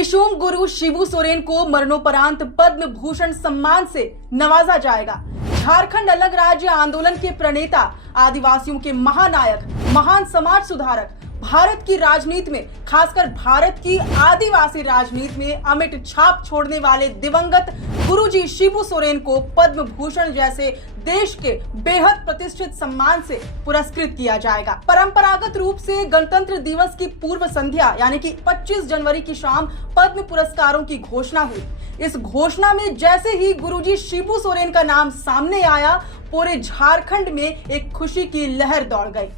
दिशोम गुरु शिबू सोरेन को मरणोपरांत पद्म भूषण सम्मान से नवाजा जाएगा। झारखंड अलग राज्य आंदोलन के प्रणेता, आदिवासियों के महानायक, महान समाज सुधारक, भारत की राजनीति में, खासकर भारत की आदिवासी राजनीति में अमिट छाप छोड़ने वाले दिवंगत गुरुजी शिबू सोरेन को पद्म भूषण जैसे देश के बेहद प्रतिष्ठित सम्मान से पुरस्कृत किया जाएगा। परंपरागत रूप से गणतंत्र दिवस की पूर्व संध्या यानी कि 25 जनवरी की शाम पद्म पुरस्कारों की घोषणा हुई। इस घोषणा में जैसे ही गुरुजी शिबू सोरेन का नाम सामने आया, पूरे झारखंड में एक खुशी की लहर दौड़ गई।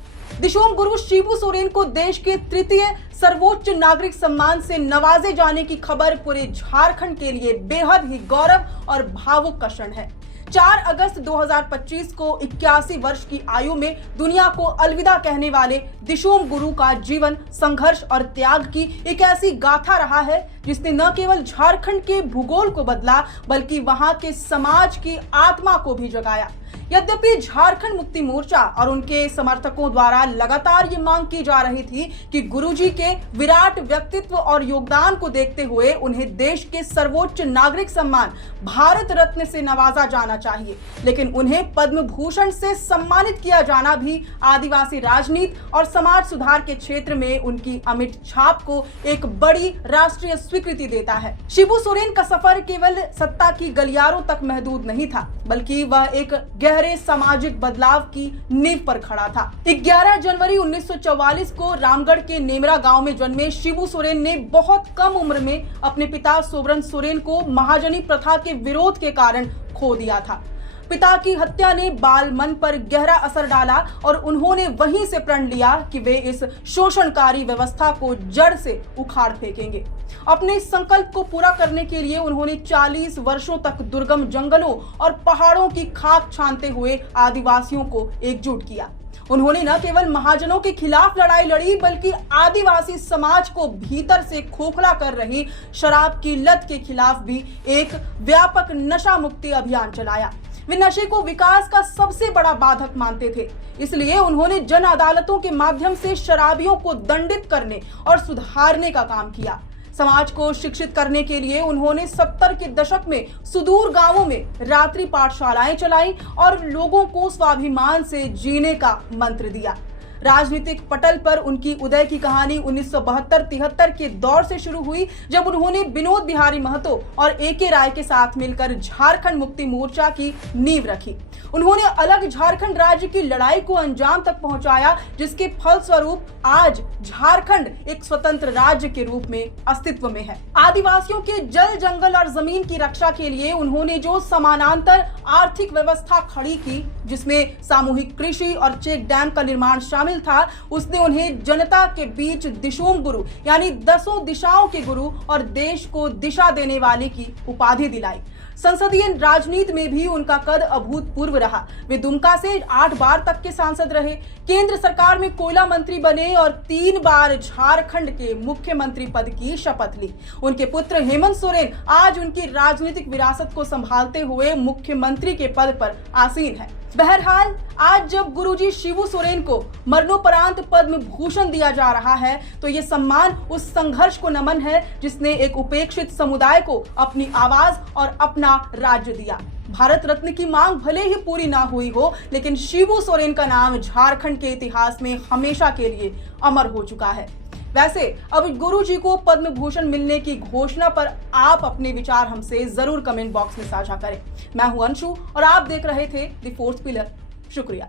दिशोम गुरु शिबू सोरेन को देश के तृतीय सर्वोच्च नागरिक सम्मान से नवाजे जाने की खबर पूरे झारखंड के लिए बेहद ही गौरव और भावुक का क्षण है। 4 अगस्त 2025 को 81 वर्ष की आयु में दुनिया को अलविदा कहने वाले दिशोम गुरु का जीवन संघर्ष और त्याग की एक ऐसी गाथा रहा है जिसने न केवल झारखंड के भूगोल को बदला बल्कि वहां के समाज की आत्मा को भी जगाया। यद्यपि झारखंड मुक्ति मोर्चा और उनके समर्थकों द्वारा लगातार ये मांग की जा रही थी कि गुरुजी के विराट व्यक्तित्व और योगदान को देखते हुए उन्हें देश के सर्वोच्च नागरिक सम्मान भारत रत्न से नवाजा जाना चाहिए, लेकिन उन्हें पद्म भूषण से सम्मानित किया जाना भी आदिवासी राजनीति और समाज सुधार के क्षेत्र में उनकी अमिट छाप को एक बड़ी राष्ट्रीय स्वीकृति देता है। शिबू सोरेन का सफर केवल सत्ता की गलियारों तक महदूद नहीं था, बल्कि वह एक गहरे सामाजिक बदलाव की नींव पर खड़ा था। 11 जनवरी 1944 को रामगढ़ के नेमरा गांव में जन्मे शिबू सोरेन ने बहुत कम उम्र में अपने पिता सोबरन सोरेन को महाजनी प्रथा के विरोध के कारण खो दिया था। पिता की हत्या ने बाल मन पर गहरा असर डाला और उन्होंने वहीं से प्रण लिया कि वे इस शोषणकारी व्यवस्था को जड़ से उखाड़ फेंकेंगे। अपने इस संकल्प को पूरा करने के लिए उन्होंने 40 वर्षों तक दुर्गम जंगलों और पहाड़ों की खाक छानते हुए आदिवासियों को एकजुट किया। उन्होंने न केवल महाजनों के खिलाफ लड़ाई लड़ी बल्कि आदिवासी समाज को भीतर से खोखला कर रही शराब की लत के खिलाफ भी एक व्यापक नशा मुक्ति अभियान चलाया। वे नशे को विकास का सबसे बड़ा बाधक मानते थे, इसलिए उन्होंने जन अदालतों के माध्यम से शराबियों को दंडित करने और सुधारने का काम किया। समाज को शिक्षित करने के लिए उन्होंने 70 के दशक में सुदूर गांवों में रात्रि पाठशालाएं चलाई और लोगों को स्वाभिमान से जीने का मंत्र दिया। राजनीतिक पटल पर उनकी उदय की कहानी 1972-73 के दौर से शुरू हुई, जब उन्होंने विनोद बिहारी महतो और ए.के. राय के साथ मिलकर झारखंड मुक्ति मोर्चा की नींव रखी। उन्होंने अलग झारखंड राज्य की लड़ाई को अंजाम तक पहुंचाया, जिसके फलस्वरूप आज झारखंड एक स्वतंत्र राज्य के रूप में अस्तित्व में है। आदिवासियों के जल, जंगल और जमीन की रक्षा के लिए उन्होंने जो समानांतर आर्थिक व्यवस्था खड़ी की, जिसमें सामूहिक कृषि और चेक डैम का निर्माण शामिल था, उसने उन्हें जनता के बीच दिशोम गुरु यानी 10 दिशाओं के गुरु और देश को दिशा देने वाले की उपाधि दिलाई। संसदीय राजनीति में भी उनका कद अभूतपूर्व रहा। वे दुमका से 8 बार तक के सांसद रहे, केंद्र सरकार में कोयला मंत्री बने और 3 बार झारखंड के मुख्यमंत्री पद की शपथ ली। उनके पुत्र हेमंत सोरेन आज उनकी राजनीतिक विरासत को संभालते हुए मुख्यमंत्री के पद पर आसीन है। बहरहाल, आज जब गुरुजी शिबू सोरेन को मरणोपरांत पद्म भूषण दिया जा रहा है, तो ये सम्मान उस संघर्ष को नमन है जिसने एक उपेक्षित समुदाय को अपनी आवाज और अपना राज्य दिया। भारत रत्न की मांग भले ही पूरी ना हुई हो, लेकिन शिबू सोरेन का नाम झारखंड के इतिहास में हमेशा के लिए अमर हो चुका है। वैसे अब गुरुजी को पद्म भूषण मिलने की घोषणा पर आप अपने विचार हमसे जरूर कमेंट बॉक्स में साझा करें। मैं हूं अंशु और आप देख रहे थे द फोर्थ पिलर। शुक्रिया।